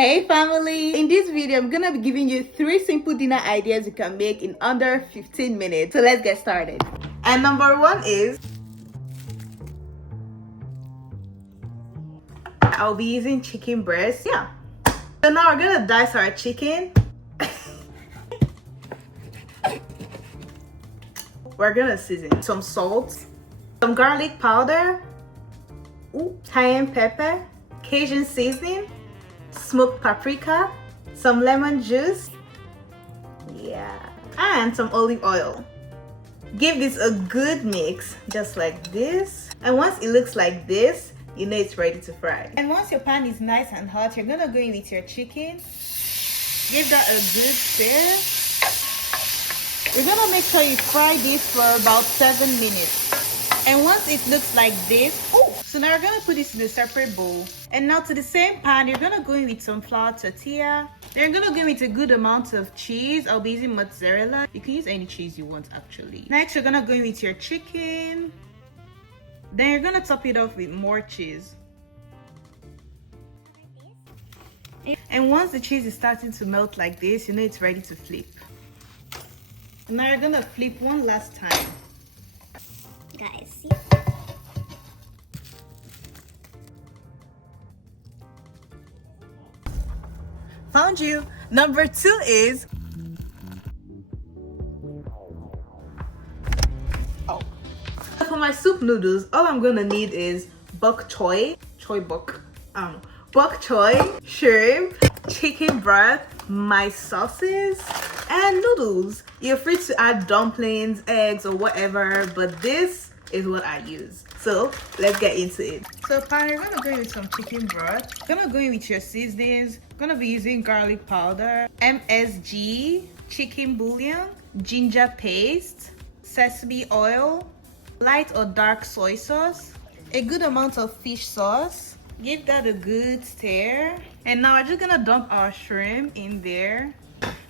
Hey family! In this video, I'm gonna be giving you 3 simple dinner ideas you can make in under 15 minutes. So let's get started. And number 1 is I'll be using chicken breast. Yeah. So now we're gonna dice our chicken. We're gonna season some salt, some garlic powder, cayenne pepper, Cajun seasoning, smoked paprika, some lemon juice, and some olive oil. Give this a good mix, just like this. And once it looks like this, you know it's ready to fry. And once your pan is nice and hot, you're gonna go in with your chicken. Give that a good stir. You're gonna make sure you fry this for about 7 minutes. And once it looks like this, so now we're gonna put this in a separate bowl. And now to the same pan, you're gonna go in with some flour tortilla. Then you're gonna go in with a good amount of cheese. I'll be using mozzarella. You can use any cheese you want actually. Next, you're gonna go in with your chicken. Then you're gonna top it off with more cheese. And once the cheese is starting to melt like this, you know it's ready to flip. Now you're gonna flip one last time. Guys, see? Found you. Number 2 is for my soup noodles, all I'm gonna need is bok choy, bok choy, shrimp, chicken broth, my sauces, and noodles. You're free to add dumplings, eggs, or whatever, but this is what I use. So let's get into it. So pan, you're gonna go in with some chicken broth. Gonna go in with your seasonings. Gonna be using garlic powder, MSG, chicken bouillon, ginger paste, sesame oil, light or dark soy sauce, a good amount of fish sauce. Give that a good stir. And now we're just gonna dump our shrimp in there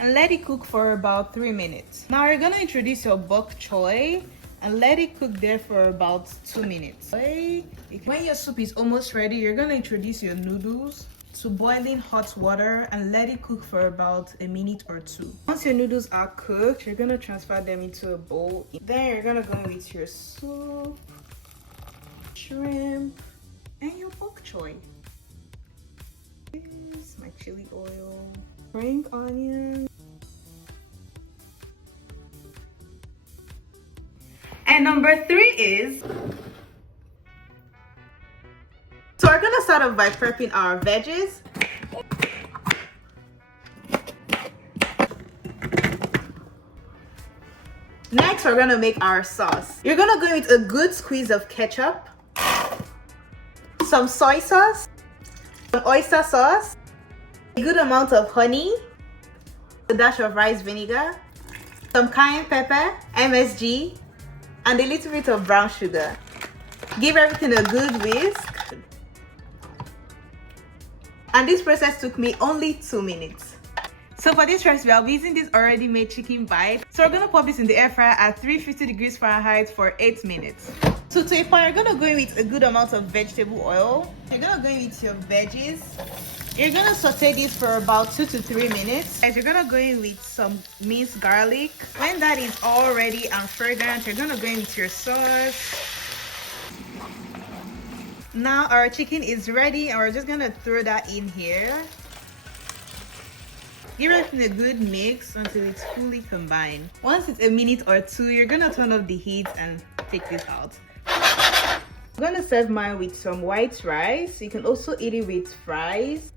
and let it cook for about 3 minutes. Now you're gonna introduce your bok choy and let it cook there for about 2 minutes. When your soup is almost ready, you're gonna introduce your noodles to boiling hot water and let it cook for about a minute or 2. Once your noodles are cooked, you're gonna transfer them into a bowl. Then you're gonna go with your soup, shrimp, and your bok choy. Here's my chili oil, spring onion. And number 3 is, so we're gonna start off by prepping our veggies. Next, we're gonna make our sauce. You're gonna go with a good squeeze of ketchup, some soy sauce, some oyster sauce, a good amount of honey, a dash of rice vinegar, some cayenne pepper, MSG, and a little bit of brown sugar. Give everything a good whisk. And this process took me only 2 minutes. So for this recipe, I'll be using this already made chicken bites. So we're gonna pop this in the air fryer at 350 degrees Fahrenheit for 8 minutes. So to a pan, you're gonna go in with a good amount of vegetable oil. You're gonna go in with your veggies. You're gonna saute this for about 2 to 3 minutes. And you're gonna go in with some minced garlic. When that is all ready and fragrant, you're gonna go in with your sauce. Now our chicken is ready and we're just gonna throw that in here. Give everything a good mix until it's fully combined. Once it's a minute or 2, you're gonna turn off the heat and take this out. I'm gonna serve mine with some white rice. You can also eat it with fries.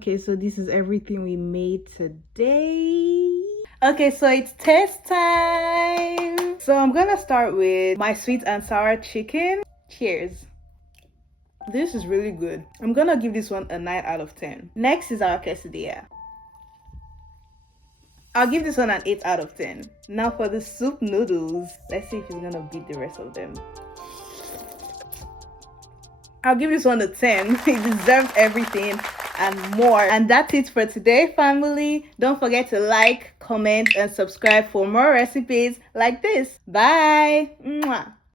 Okay, so this is everything we made today. Okay, so it's taste time. So I'm gonna start with my sweet and sour chicken. Cheers. This is really good. I'm gonna give this one a 9 out of 10. Next is our quesadilla. I'll give this one an 8 out of 10. Now for the soup noodles, let's see if it's gonna beat the rest of them. I'll give this one a 10. It deserves everything and more. And that's it for today, family. Don't forget to like, comment, and subscribe for more recipes like this. Bye.